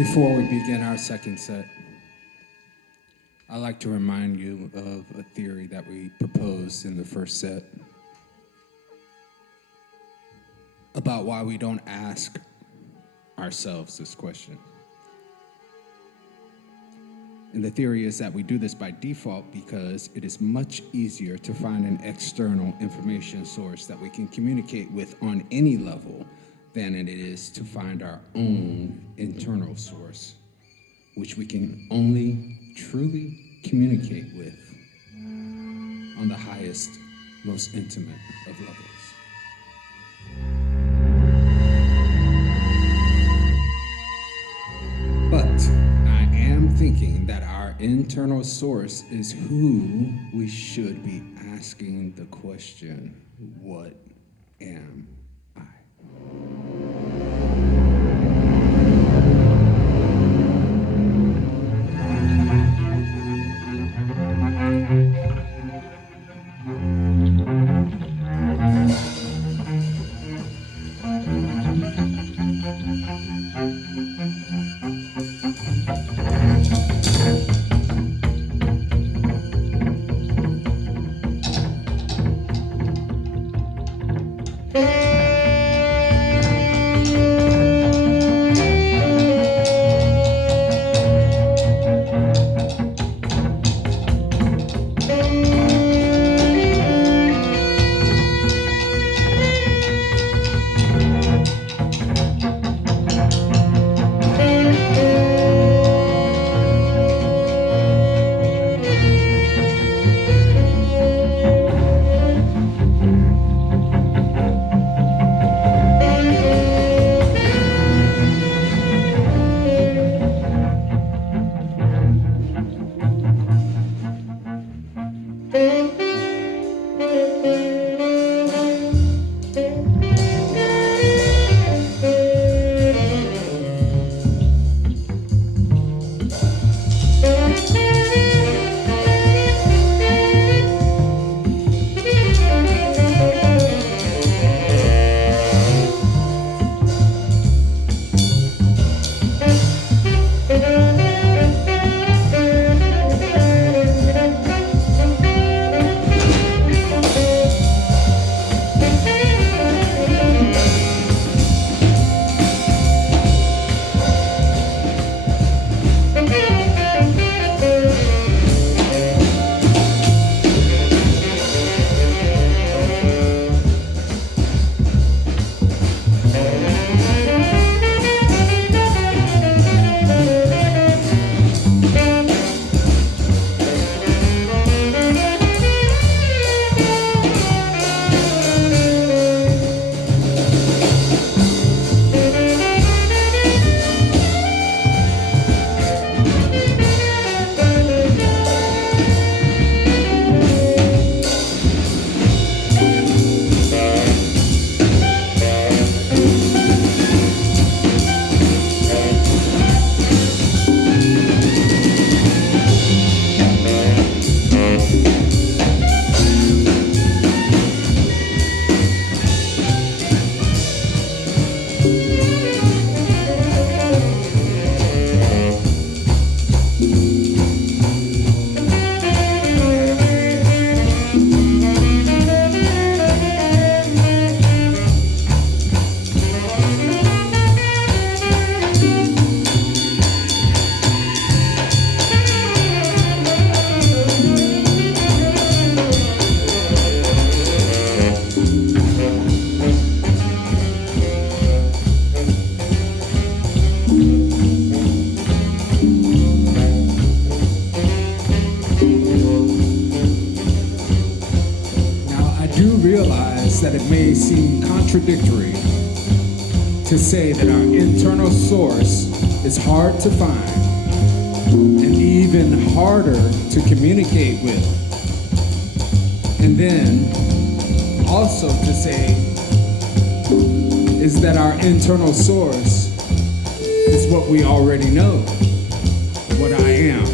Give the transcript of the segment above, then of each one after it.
Before we begin our second set, I'd like to remind you of a theory that we proposed in the first set about why we don't ask ourselves this question. And the theory is that we do this by default because it is much easier to find an external information source that we can communicate with on any level than it is to find our own internal source, which we can only truly communicate with on the highest, most intimate of levels. But I am thinking that our internal source is who we should be asking the question, what am I? That it may seem contradictory to say that our internal source is hard to find and even harder to communicate with. And then also to say is that our internal source is what we already know, what I am.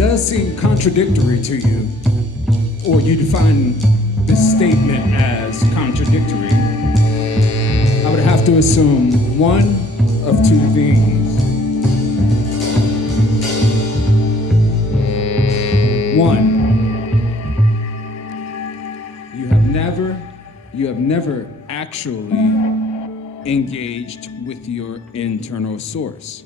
does seem contradictory to you, or you define this statement as contradictory, I would have to assume one of two things. One, you have never actually engaged with your internal source.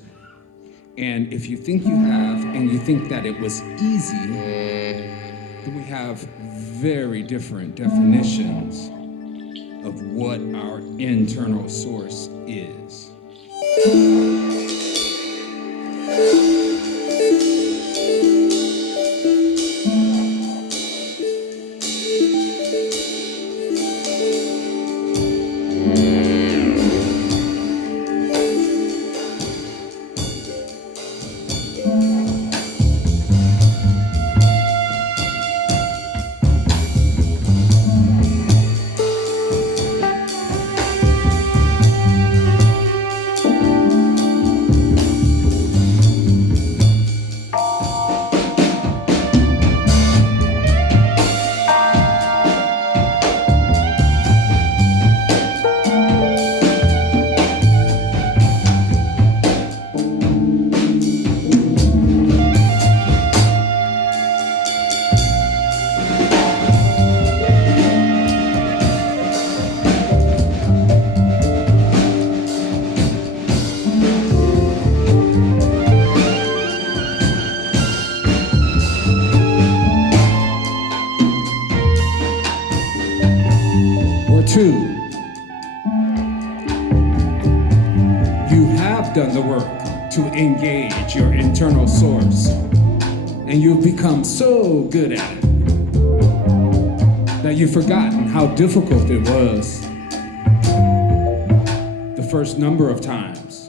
And if you think you have, and you think that it was easy, then we have very different definitions of what our internal source is. Two, you have done the work to engage your internal source, and you've become so good at it that you've forgotten how difficult it was the first number of times.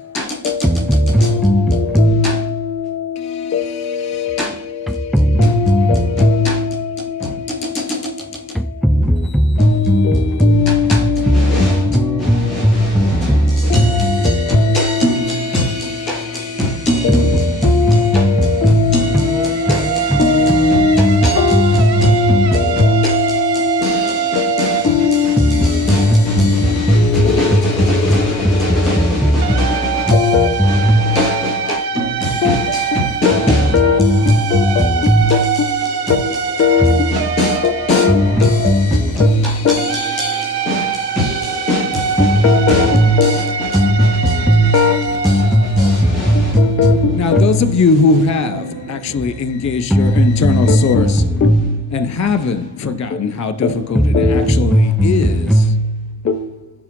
Those of you who have actually engaged your internal source and haven't forgotten how difficult it actually is,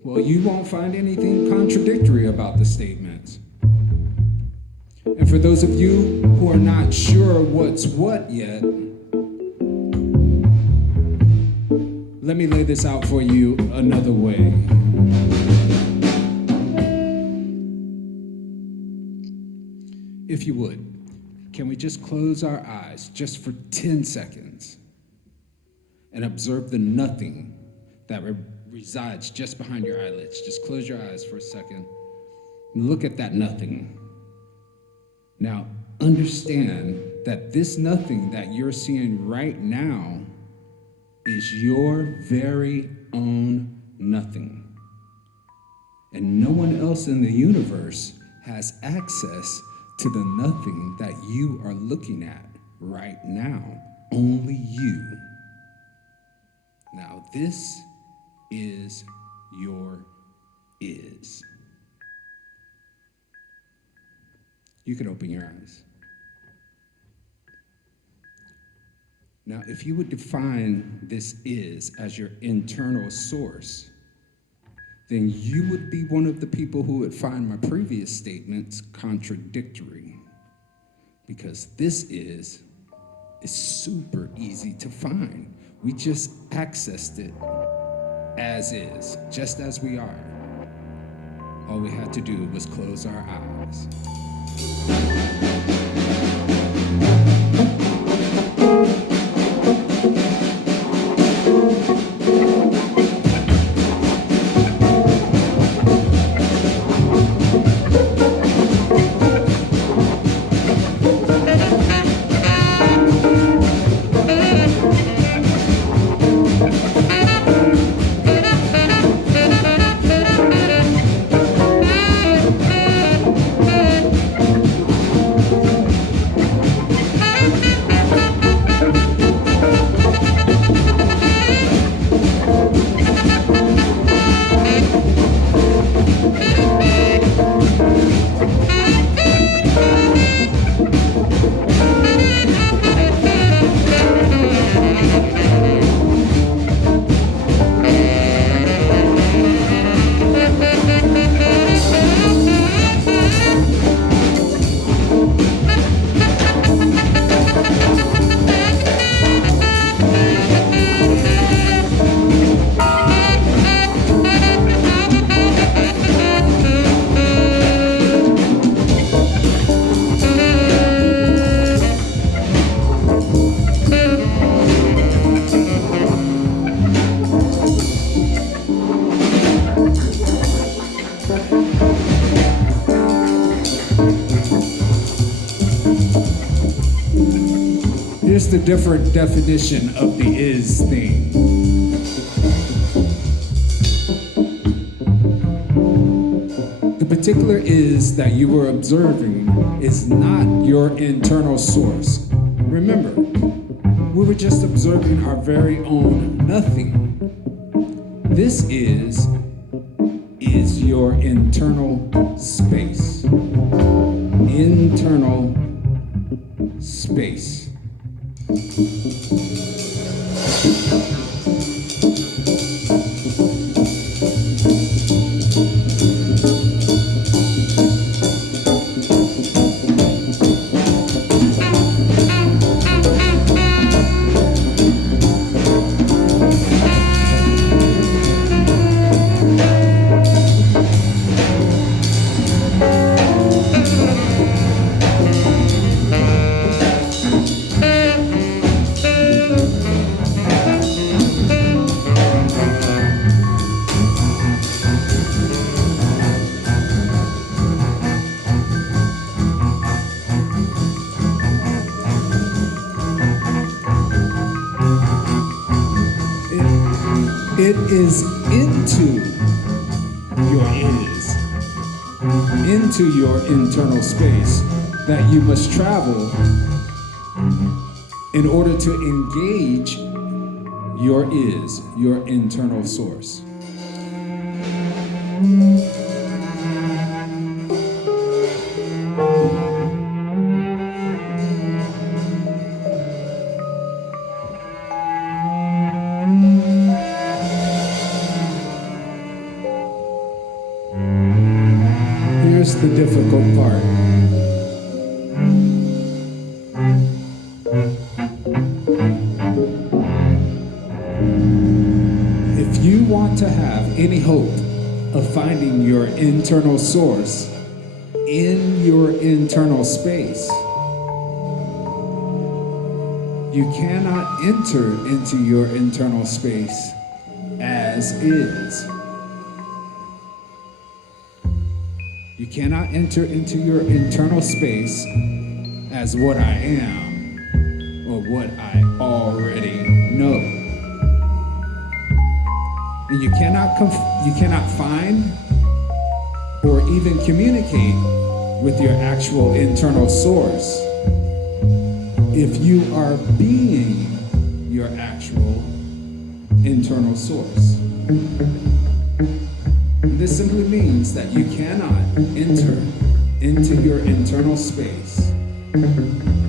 well, you won't find anything contradictory about the statements. And for those of you who are not sure what's what yet, let me lay this out for you another way. If you would, can we just close our eyes just for 10 seconds and observe the nothing that resides just behind your eyelids? Just close your eyes for a second and look at that nothing. Now, understand that this nothing that you're seeing right now is your very own nothing. And no one else in the universe has access to the nothing that you are looking at right now. Only you. Now, this is your is. You can open your eyes. Now, if you would define this is as your internal source, then you would be one of the people who would find my previous statements contradictory, because this is super easy to find. We just accessed it as is, just as we are. All we had to do was close our eyes. here's the different definition of the is thing. The particular is that you were observing is not your internal source. Remember, we were just observing our very own nothing. This is your internal space. Internal space. It is into your internal space that you must travel in order to engage your internal source. Here's the difficult part. If you want to have any hope of finding your internal source in your internal space, you cannot enter into your internal space as is. You cannot enter into your internal space as what I am or what I already know. And you cannot find or even communicate with your actual internal source if you are being your actual internal source. This simply means that you cannot enter into your internal space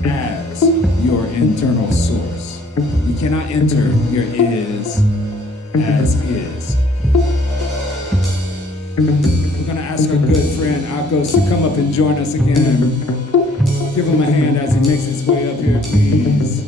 as your internal source. You cannot enter your is as is. We're going to ask our good friend Akos to come up and join us again. Give him a hand as he makes his way up here, please.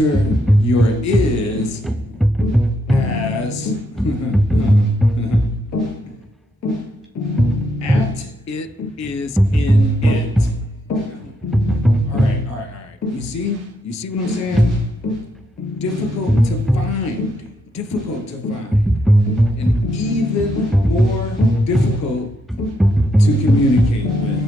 enter your is as at it is in it. All right. You see what I'm saying? Difficult to find, and even more difficult to communicate with.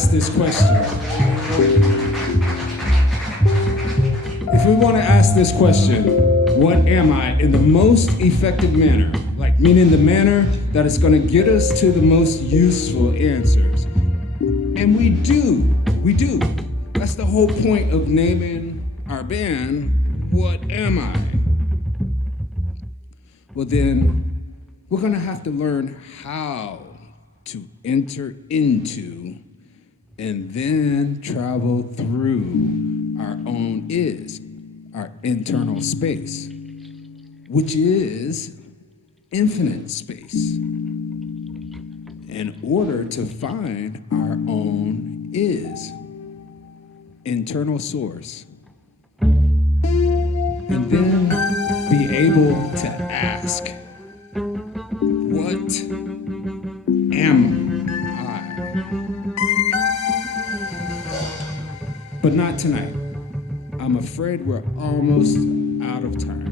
ask this question, if we want to ask this question, what am I, in the most effective manner, like meaning the manner that is going to get us to the most useful answers. And we do. That's the whole point of naming our band, What am I? Well, then we're going to have to learn how to enter into and then travel through our own is, our internal space, which is infinite space. In order to find our own is, internal source, and then be able to ask, what am I? But not tonight. I'm afraid we're almost out of time.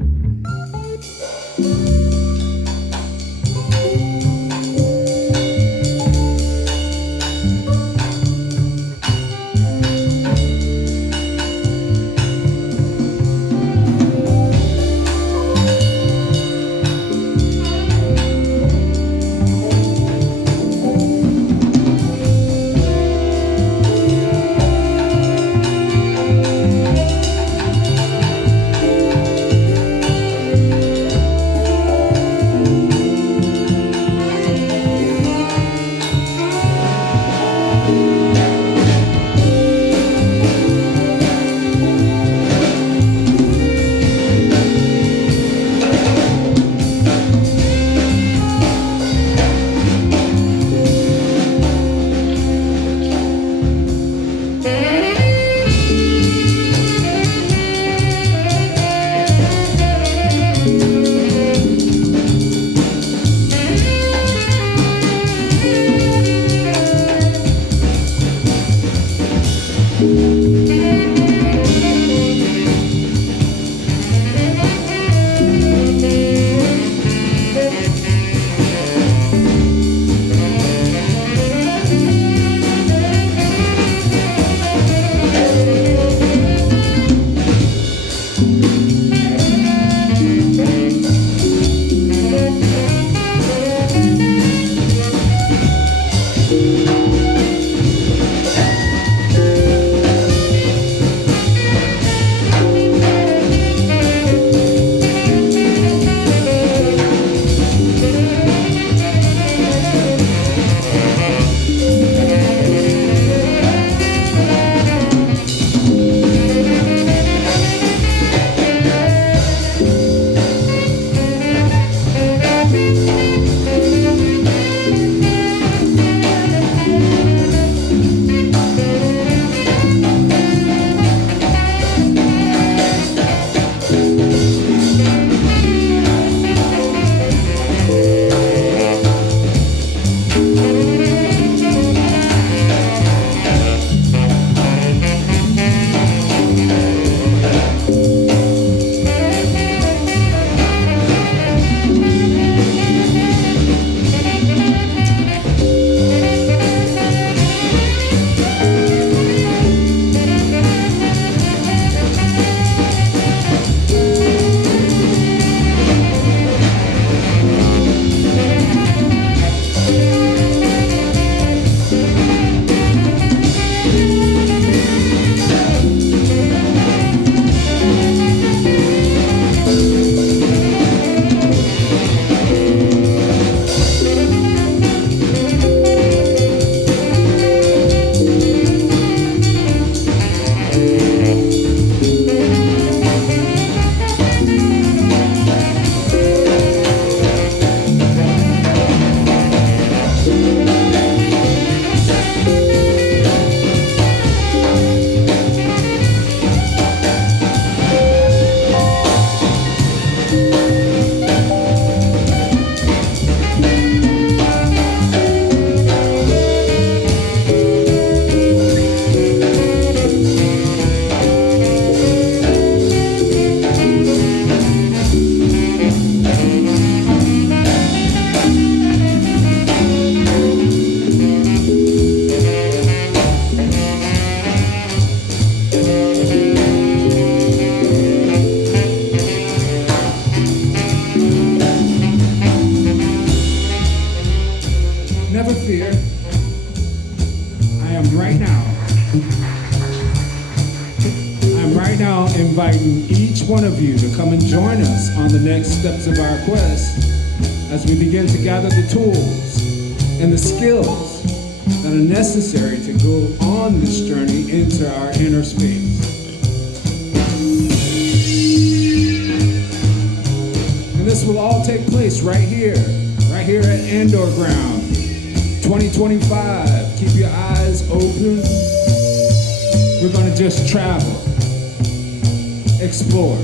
inviting each each one of you to come and join us on the next steps of our quest as we begin to gather the tools and the skills that are necessary to go on this journey into our inner space. And this will all take place right here at AndorGround 2025. Keep your eyes open. We're gonna just travel, explore.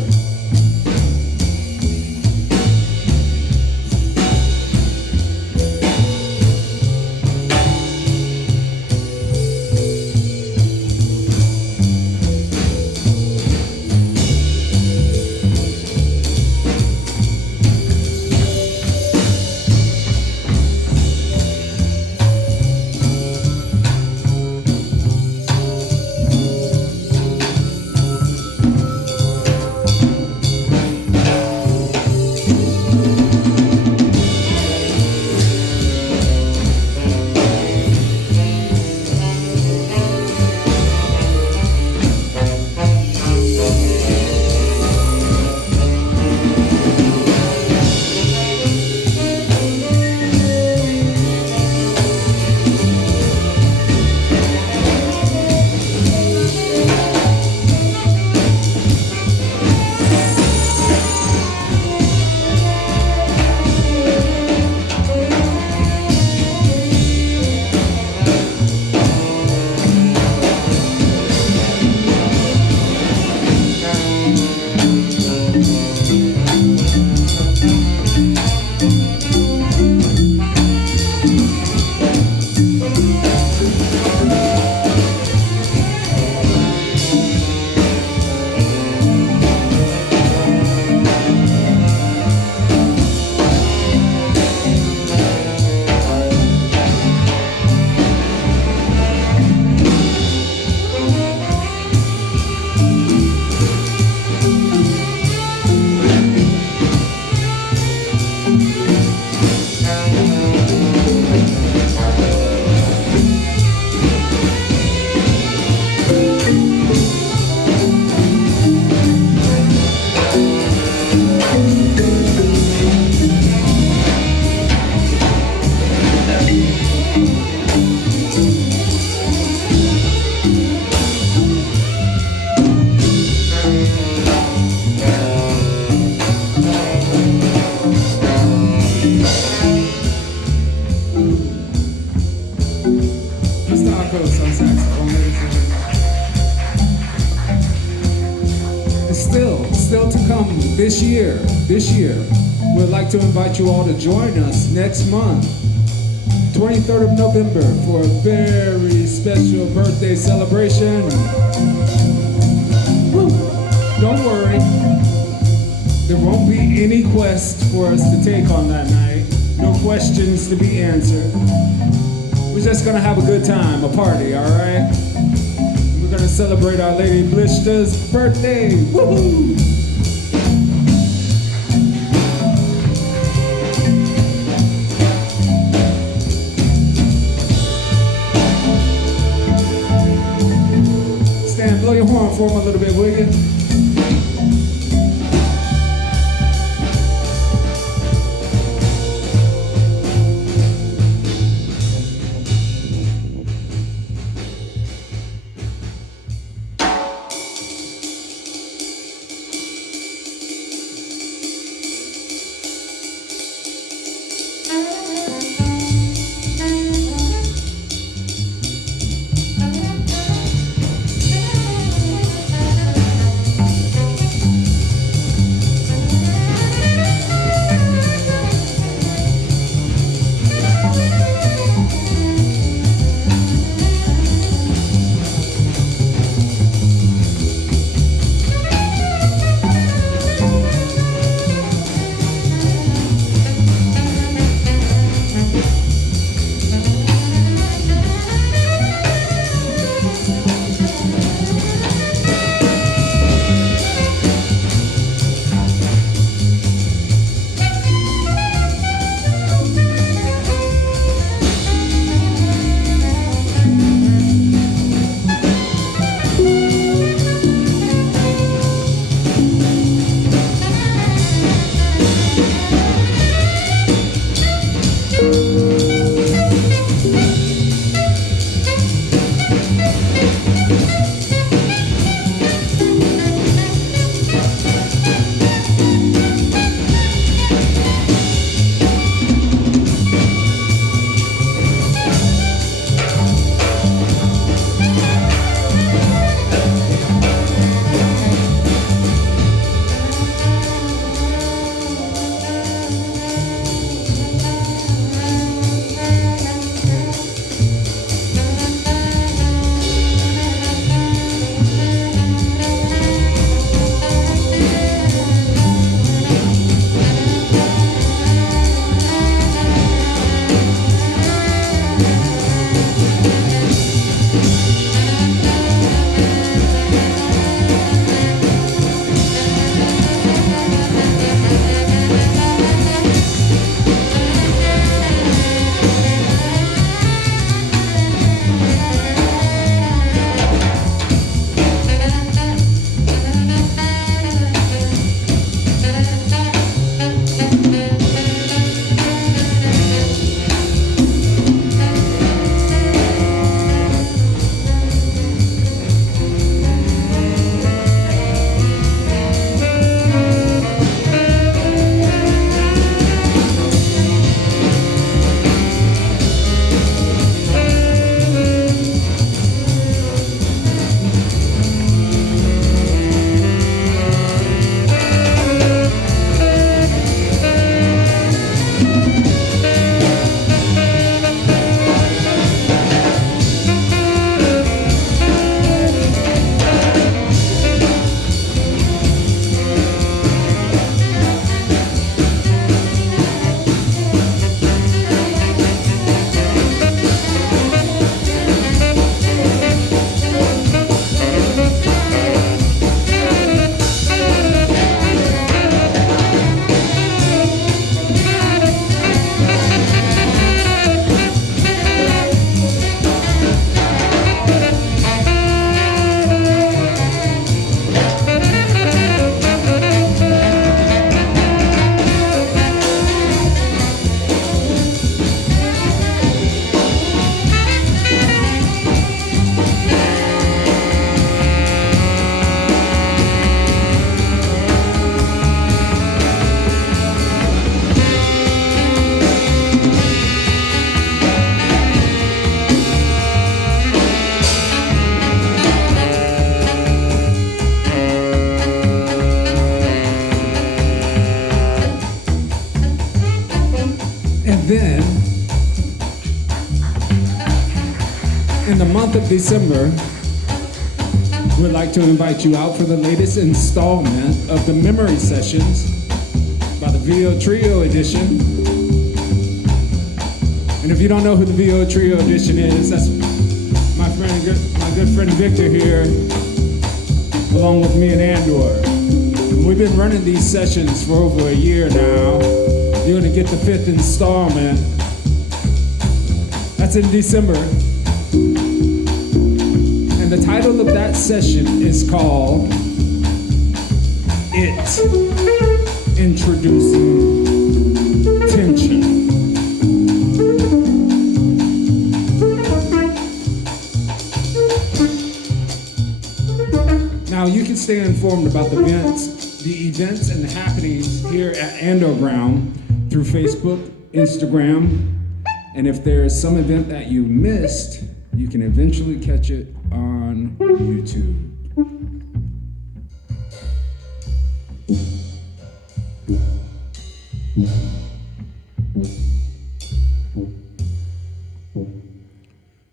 Still to come this year, we'd like to invite you all to join us next month, 23rd of November, for a very special birthday celebration. Woo. Don't worry, there won't be any quest for us to take on that night, no questions to be answered. We're just gonna have a good time, a party, all right? We're gonna celebrate Our Lady Blishta's birthday. Woohoo! Stan, blow your horn for him a little bit, will you? then, in the month of December, we'd like to invite you out for the latest installment of the Memory Sessions by the VO Trio Edition. And if you don't know who the VO Trio Edition is, that's my good friend Victor here, along with me and Andor. And we've been running these sessions for over a year now. You're gonna get the 5th installment. That's in December. And the title of that session is called It, Introducing Tension. Now you can stay informed about the events and the happenings here at AndorGround through Facebook, Instagram, and if there's some event that you missed, you can eventually catch it on YouTube.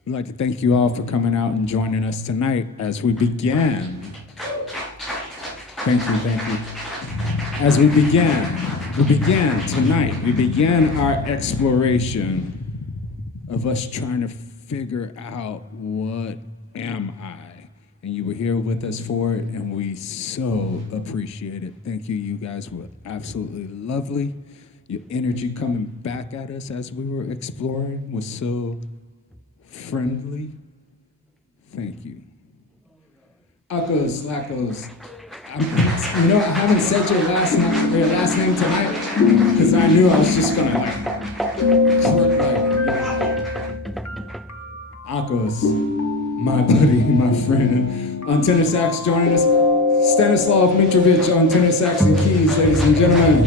We'd like to thank you all for coming out and joining us tonight as we began. Thank you. As we began tonight, we began our exploration of us trying to figure out what am I? And you were here with us for it, and we so appreciate it. Thank you. You guys were absolutely lovely. Your energy coming back at us as we were exploring was so friendly. Thank you. Uckos, Lakos. I haven't said your last name tonight because I knew I was just gonna Akos, my buddy, my friend, on tenor sax joining us, Stanislav Mitrovic on tenor sax and keys, ladies and gentlemen.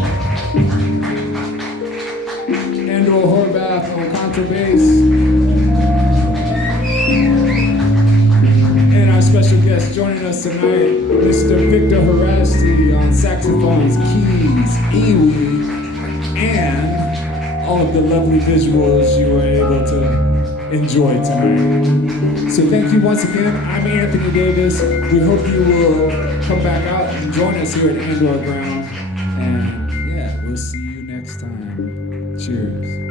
Andor Horvath on contrabass. And our special guest joining us tonight, Mr. Viktor Haraszti on saxophones, keys, iwi, and all of the lovely visuals you were able to enjoy tonight. So thank you once again. I'm Anthony Davis. We hope you will come back out and join us here at AndorGround. And yeah, we'll see you next time. Cheers.